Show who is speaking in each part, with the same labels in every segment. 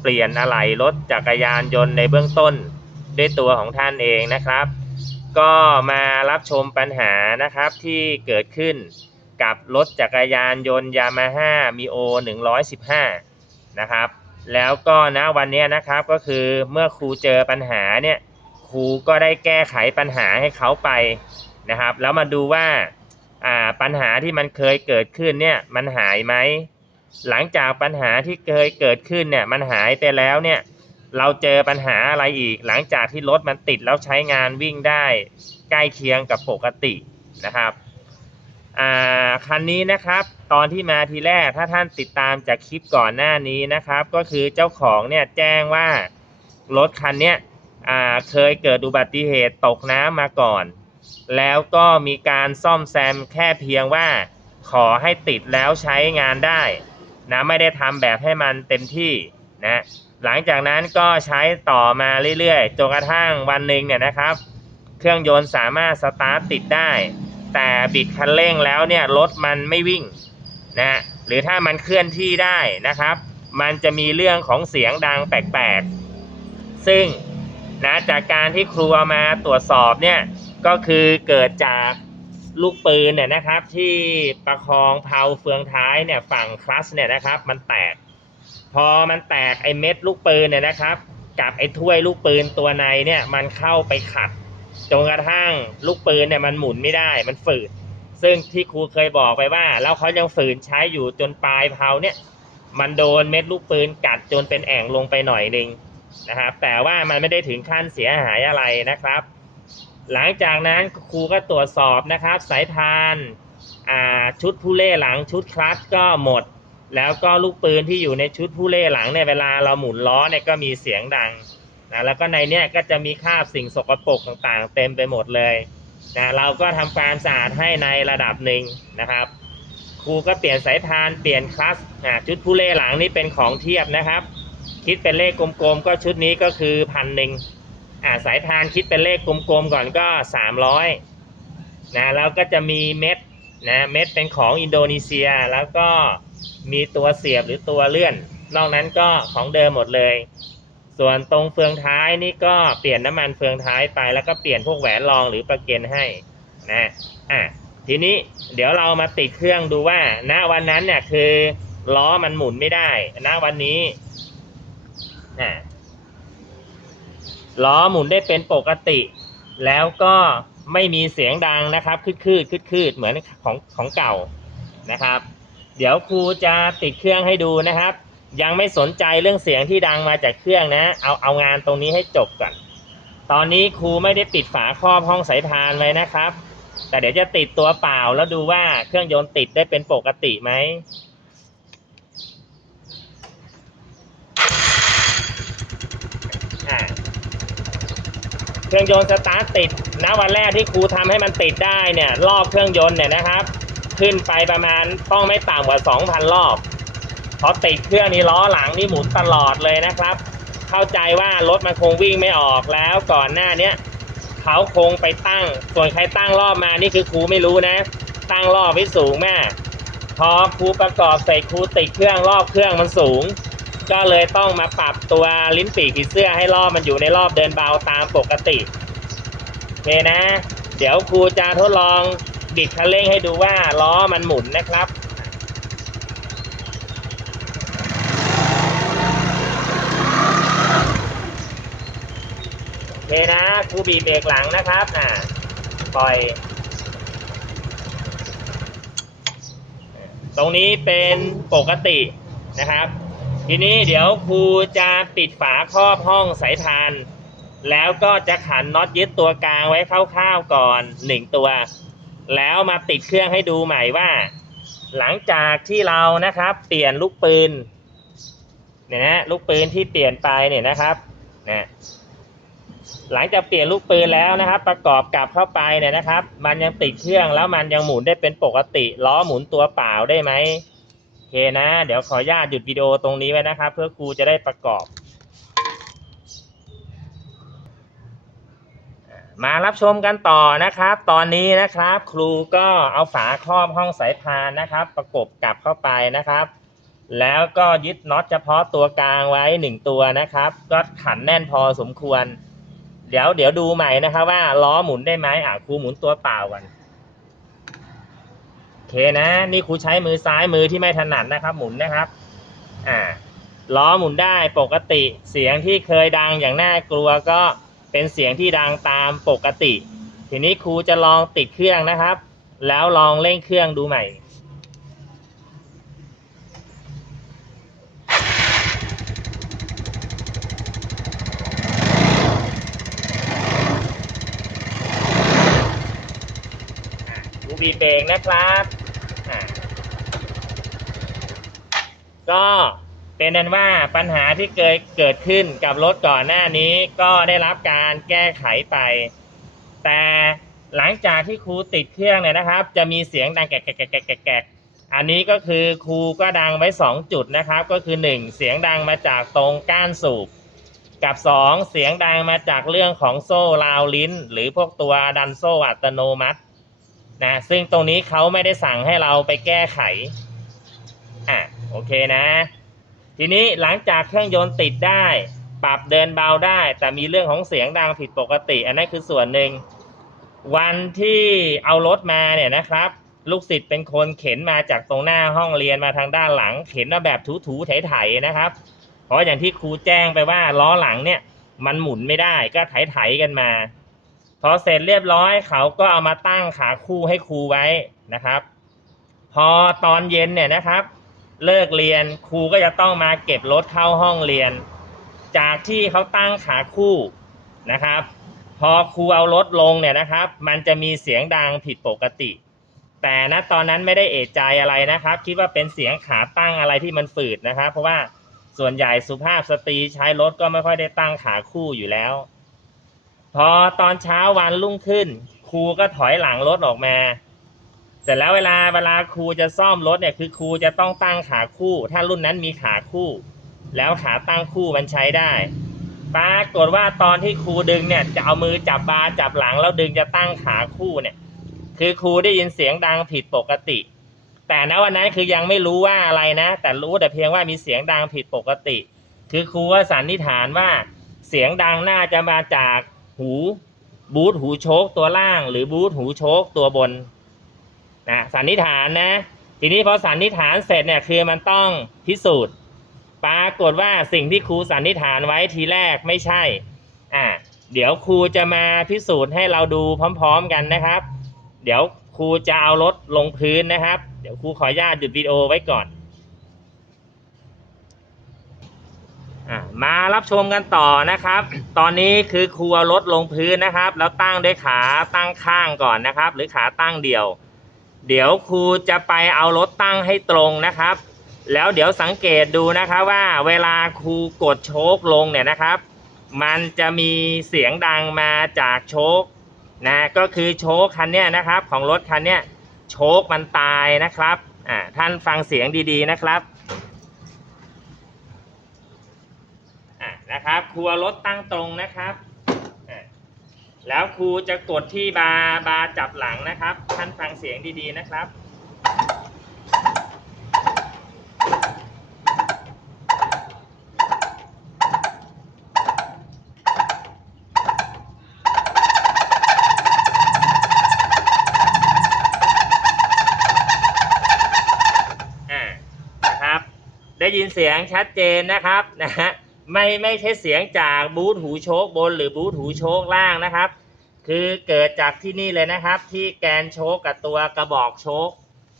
Speaker 1: เปลี่ยนอะไหล่รถจักรยานยนต์ในเบื้องต้นด้วยตัวของท่านเองนะครับ ก็มารับชมปัญหานะครับที่เกิดขึ้นกับรถจักรยานยนต์ยามาฮ่ามีโอ115 นะครับ แล้วก็นะวันนี้นะครับก็คือเมื่อครูเจอปัญหาเนี่ยครูก็ได้แก้ไขปัญหาให้เขาไปนะครับ แล้วมาดูว่าปัญหาที่มันเคยเกิดขึ้นเนี่ยมันหายไหม หลังจากปัญหาที่เคยเกิดขึ้นเนี่ยมันหายไปแล้วเนี่ยเราเจอปัญหาอะไรอีก หลังจากที่รถมันติดแล้วใช้งานวิ่งได้ใกล้เคียงกับปกตินะครับอ่าคันนี้นะครับตอนที่มาทีแรกถ้าท่านติดตามจากคลิปก่อนหน้านี้นะครับ ก็คือเจ้าของเนี่ยแจ้งว่ารถคันนี้อ่าเคยเกิดอุบัติเหตุตกน้ำมาก่อน แล้วก็มีการซ่อมแซมแค่เพียงว่าขอให้ติดแล้วใช้งานได้ นะไม่ได้ทำแบบให้มันเต็มที่นะหลังจากนั้นก็ใช้ต่อมาเรื่อยๆจนกระทั่งวันหนึ่งเนี่ยนะครับ เครื่องยนต์สามารถสตาร์ทติดได้ แต่บิดคันเร่งแล้วเนี่ยรถมันไม่วิ่งนะหรือถ้ามันเคลื่อนที่ได้นะครับ มันจะมีเรื่องของเสียงดังแปลกๆ ซึ่งนะจากการที่ครูเอามาตรวจสอบเนี่ยก็คือเกิดจาก ลูกปืนเนี่ยนะครับ ที่ประคองเพลาเฟืองท้ายเนี่ยฝั่งคลัสเนี่ยนะครับ มันแตก พอมันแตกไอ้เม็ดลูกปืนเนี่ยนะครับ กับไอ้ถ้วยลูกปืนตัวในเนี่ยมันเข้าไปขัดจนกระทั่งลูกปืนเนี่ยมันหมุนไม่ได้มันฝืด ซึ่งที่ครูเคยบอกไปว่า แล้วเขายังฝืนใช้อยู่จนปลายเพลาเนี่ย มันโดนเม็ดลูกปืนกัดจนเป็นแอ่งลงไปหน่อยนึงนะครับแต่ว่ามันไม่ได้ถึงขั้นเสียหายอะไรนะครับ หลังจากนั้นครูก็ตรวจสอบนะครับ สายพานชุดผู้เล่หลังชุดคลัตช์ก็หมด แล้วก็ลูกปืนที่อยู่ในชุดผู้เล่หลังเนี่ยเวลาเราหมุนล้อเนี่ยก็มีเสียงดังนะแล้วก็ในเนี้ยก็จะมีคราบสิ่งสกปรกต่างๆ เต็มไปหมดเลยนะเราก็ทำความสะอาดให้ในระดับหนึ่งนะครับ ครูก็เปลี่ยนสายพานเปลี่ยนคลัสอ่าชุดผู้เล่หลังนี่เป็นของเทียบนะครับ คิดเป็นเลขกลมๆก็ชุดนี้ก็คือพันหนึ่ง อ่าสายพานคิดเป็นเลขกลมๆก่อนก็สามร้อยนะแล้วก็จะมีเม็ดนะเม็ดเป็นของอินโดนีเซียแล้วก็มีตัวเสียบหรือตัวเลื่อน นอกนั้นก็ของเดิมหมดเลย ส่วนตรงเฟืองท้ายนี่ก็เปลี่ยนน้ำมันเฟืองท้ายไปแล้วก็เปลี่ยนพวกแหวนรองหรือประเก็นให้นะอะทีนี้เดี๋ยวเรามาติดเครื่องดูว่าณวันนั้นเนี่ยคือล้อมันหมุนไม่ได้ณวันนี้อะ ล้อหมุนได้เป็นปกติ แล้วก็ไม่มีเสียงดังนะครับคืดคืดคืดคืดเหมือนของของเก่านะครับ เดี๋ยวครูจะติดเครื่องให้ดูนะครับ ยังไม่สนใจเรื่องเสียงที่ดังมาจากเครื่องนะ เอาเอางานตรงนี้ให้จบก่อนตอนนี้ครูไม่ได้ปิดฝาครอบห้องสายพานไว้นะครับ แต่เดี๋ยวจะติดตัวเปล่าแล้วดูว่าเครื่องยนต์ติดได้เป็นปกติไหม เครื่องยนต์สตาร์ทติดนะวันแรกที่ครูทำให้มันติดได้เนี่ยรอบเครื่องยนต์เนี่ยนะครับ ขึ้นไปประมาณต้องไม่ต่ำกว่า 2,000 รอบพอติดเครื่องนี้ล้อหลังนี่หมุนตลอดเลยนะครับ เข้าใจว่ารถมันคงวิ่งไม่ออกแล้วก่อนหน้าเนี้ยเขาคงไปตั้ง ส่วนใครตั้งรอบมานี่คือครูไม่รู้นะ ตั้งรอบไว้สูงมากพอครูประกอบใส่ครูติดเครื่องรอบเครื่องมันสูง ก็เลยต้องมาปรับตัวลิ้นปีกผีเสื้อให้รอบมันอยู่ในรอบเดินเบาตามปกติเคนะ เดี๋ยวครูจะทดลองบิดคันเร่งให้ดูว่าล้อมันหมุนนะครับเคนะครูบีบเบรกหลังนะครับอ่าปล่อย ตรงนี้เป็นปกตินะครับ ทีนี้เดี๋ยวครูจะปิดฝาครอบห้องสายพาน แล้วก็จะขันน็อตยึดตัวกลางไว้คร่าวๆก่อนหนึ่งตัว แล้วมาติดเครื่องให้ดูใหม่ว่า หลังจากที่เรานะครับ เปลี่ยนลูกปืนเนี่ยนะลูกปืนที่เปลี่ยนไปเนี่ยนะครับนะหลังจากเปลี่ยนลูกปืนแล้วนะครับ ประกอบกลับเข้าไปเนี่ยนะครับ มันยังติดเครื่องแล้วมันยังหมุนได้เป็นปกติล้อหมุนตัวเปล่าได้ไหม เคนะ เดี๋ยวขออนุญาตหยุดวิดีโอตรงนี้ไว้นะครับ เพื่อครูจะได้ประกอบ มารับชมกันต่อนะครับ ตอนนี้นะครับ ครูก็เอาฝาครอบห้องสายพานนะครับ ประกบกลับเข้าไปนะครับ แล้วก็ยึดน็อตเฉพาะตัวกลางไว้หนึ่งตัวนะครับ ก็ขันแน่นพอสมควร เดี๋ยวเดี๋ยวดูใหม่นะครับว่าล้อหมุนได้ไหมอะครูหมุนตัวเปล่าก่อน เคนะ นี่ครูใช้มือซ้ายมือที่ไม่ถนัดนะครับ หมุนนะครับ อ่า ล้อหมุนได้ปกติ เสียงที่เคยดังอย่างน่ากลัวก็เป็นเสียงที่ดังตามปกติ ทีนี้ครูจะลองติดเครื่องนะครับ แล้วลองเร่งเครื่องดูใหม่บีเบรกนะครับอะ ก็เป็นนั้นว่าปัญหาที่เกิดเกิดขึ้นกับรถก่อนหน้านี้ก็ได้รับการแก้ไขไป แต่หลังจากที่ครูติดเครื่องเนี่ยนะครับ จะมีเสียงดังแกะแกะแกะแกะแกะแกะอันนี้ก็คือครูก็ดังไว้ 2 จุดนะครับ ก็คือ 1 เสียงดังมาจากตรงก้านสูบ กับ 2 เสียงดังมาจากเรื่องของโซ่ราวลิ้น หรือพวกตัวดันโซ่อัตโนมัตินะซึ่งตรงนี้เขาไม่ได้สั่งให้เราไปแก้ไข โอเคนะ ทีนี้หลังจากเครื่องยนต์ติดได้ ปรับเดินเบาได้ แต่มีเรื่องของเสียงดังผิดปกติ อันนั้นคือส่วนหนึ่ง วันที่เอารถมาเนี่ยนะครับ ลูกศิษย์เป็นคนเข็นมาจากตรงหน้าห้องเรียนมาทางด้านหลัง เข็นมาแบบถูๆไถๆนะครับ เพราะอย่างที่ครูแจ้งไปว่าล้อหลังเนี่ย มันหมุนไม่ได้ก็ไถๆกันมาพอเสร็จเรียบร้อยเขาก็เอามาตั้งขาคู่ให้ครูไว้นะครับ พอตอนเย็นเนี่ยนะครับ เลิกเรียนครูก็จะต้องมาเก็บรถเข้าห้องเรียน จากที่เขาตั้งขาคู่นะครับ พอครูเอารถลงเนี่ยนะครับ มันจะมีเสียงดังผิดปกติ แต่ณตอนนั้นไม่ได้เอะใจอะไรนะครับ คิดว่าเป็นเสียงขาตั้งอะไรที่มันฝืดนะครับ เพราะว่าส่วนใหญ่สุภาพสตรีใช้รถก็ไม่ค่อยได้ตั้งขาคู่อยู่แล้ว พอตอนเช้าวันรุ่งขึ้น ครูก็ถอยหลังรถออกมา เสร็จแล้วเวลาเวลาครูจะซ่อมรถเนี่ยคือครูจะต้องตั้งขาคู่ ถ้ารุ่นนั้นมีขาคู่ แล้วขาตั้งคู่มันใช้ได้ปรากฏว่าตอนที่ครูดึงเนี่ยจะเอามือจับบาจับหลังแล้วดึงจะตั้งขาคู่เนี่ย คือครูได้ยินเสียงดังผิดปกติ แต่ณวันนั้นคือยังไม่รู้ว่าอะไรนะ แต่รู้แต่เพียงว่ามีเสียงดังผิดปกติ คือครูว่าสันนิษฐานว่า เสียงดังน่าจะมาจากหูบูทหูโชคตัวล่าง หรือบูทหูโชคตัวบน นะสันนิษฐานนะ ทีนี้พอสันนิษฐานเสร็จเนี่ยคือมันต้องพิสูจน์ ปรากฏว่าสิ่งที่ครูสันนิษฐานไว้ทีแรกไม่ใช่อ่าเดี๋ยวครูจะมาพิสูจน์ให้เราดูพร้อม ๆกันนะครับ เดี๋ยวครูจะเอารถลงพื้นนะครับ เดี๋ยวครูขออนุญาตหยุดวิดีโอไว้ก่อนอะมารับชมกันต่อนะครับ ตอนนี้คือครูเอารถลงพื้นนะครับ แล้วตั้งด้วยขาตั้งข้างก่อนนะครับ หรือขาตั้งเดี่ยว เดี๋ยวครูจะไปเอารถตั้งให้ตรงนะครับ แล้วเดี๋ยวสังเกตดูนะครับว่าเวลาครูกดโชคลงเนี่ยนะครับ มันจะมีเสียงดังมาจากโชคนะก็คือโชคคันเนี้ยนะครับของรถคันเนี้ยโชคมันตายนะครับอ่าท่านฟังเสียงดีๆนะครับอ่านะครับครูเอารถตั้งตรงนะครับ แล้วครูจะกดที่บาร์บาร์จับหลังนะครับ ท่านฟังเสียงดีๆนะครับ อ่านะครับ ได้ยินเสียงชัดเจนนะครับนะฮะ ไม่ไม่ใช่เสียงจากบูทหูโชคบนหรือบูทหูโชคล่างนะครับ คือเกิดจากที่นี่เลยนะครับ ที่แกนโชคกับตัวกระบอกโชค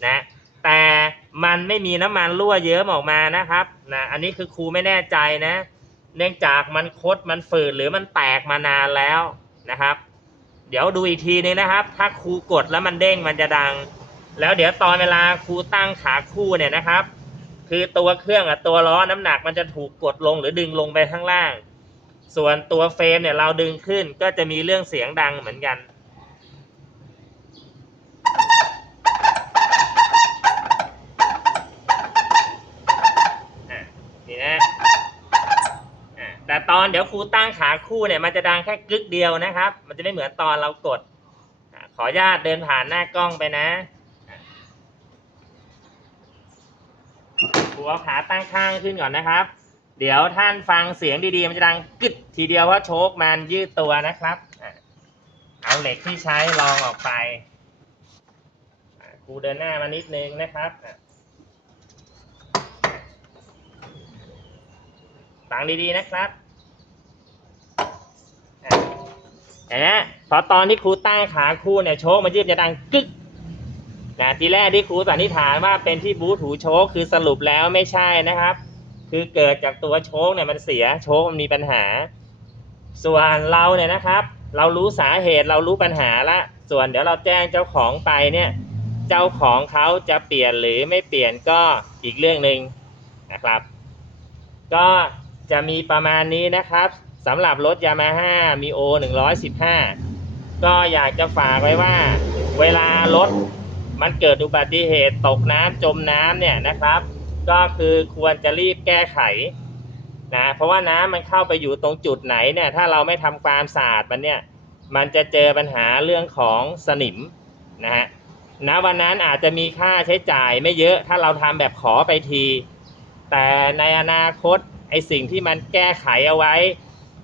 Speaker 1: นะแต่มันไม่มีน้ำมันรั่วเยิ้มออกมานะครับนะอันนี้คือครูไม่แน่ใจนะ เนื่องจากมันคดมันฝืดหรือมันแตกมานานแล้วนะครับ เดี๋ยวดูอีกทีนึงนะครับ ถ้าครูกดแล้วมันเด้งมันจะดัง แล้วเดี๋ยวตอนเวลาครูตั้งขาคู่เนี่ยนะครับ คือตัวเครื่องกับตัวล้อน้ำหนักมันจะถูกกดลงหรือดึงลงไปข้างล่าง ส่วนตัวเฟรมเนี่ยเราดึงขึ้นก็จะมีเรื่องเสียงดังเหมือนกัน นี่นะแต่ตอนเดี๋ยวครูตั้งขาคู่เนี่ยมันจะดังแค่กึกเดียวนะครับ มันจะไม่เหมือนตอนเรากด ขออนุญาตเดินผ่านหน้ากล้องไปนะอะค รูเอาขาตั้งข้างขึ้นก่อนนะครับ เดี๋ยวท่านฟังเสียงดีๆ มันจะดังกึดทีเดียวเพราะโชคมันยืดตัวนะครับ เอาเหล็กที่ใช้ลองออกไปครูเดินหน้ามานิดนึงนะครับฟังดีๆนะครับอะเห็นไหมพอตอนที่ครูตั้งขาคู่เนี่ยโชคมันยืดจะดังกึก นะทีแรกที่ครูสันนิษฐานว่าเป็นที่บูถูโชคคือสรุปแล้วไม่ใช่นะครับ คือเกิดจากตัวโชคเนี่ยมันเสียโชคมันมีปัญหา ส่วนเราเนี่ยนะครับ เรารู้สาเหตุเรารู้ปัญหาละส่วนเดี๋ยวเราแจ้งเจ้าของไปเนี่ยเจ้าของเขาจะเปลี่ยนหรือไม่เปลี่ยนก็อีกเรื่องหนึ่งนะครับ ก็จะมีประมาณนี้นะครับสำหรับรถยามาฮ่ามีโอ115ก็อยากจะฝากไว้ว่า เวลารถ มันเกิดอุบัติเหตุตกน้ำจมน้ำเนี่ยนะครับ ก็คือควรจะรีบแก้ไขนะเพราะว่าน้ำมันเข้าไปอยู่ตรงจุดไหนเนี่ยถ้าเราไม่ทำความสะอาดมันเนี่ยมันจะเจอปัญหาเรื่องของสนิมนะฮะณวันนั้นอาจจะมีค่าใช้จ่ายไม่เยอะถ้าเราทำแบบขอไปที แต่ในอนาคตไอสิ่งที่มันแก้ไขเอาไว้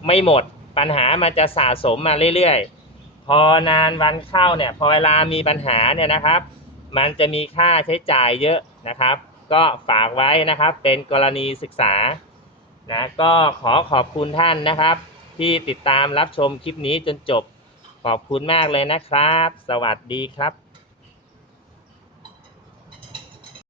Speaker 1: ไม่หมดปัญหามันจะสะสมมาเรื่อยๆ พอนานวันเข้าเนี่ยพอเวลามีปัญหาเนี่ยนะครับ มันจะมีค่าใช้จ่ายเยอะนะครับ ก็ฝากไว้นะครับเป็นกรณีศึกษานะก็ขอขอบคุณท่านนะครับ ที่ติดตามรับชมคลิปนี้จนจบขอบคุณมากเลยนะครับ สวัสดีครับ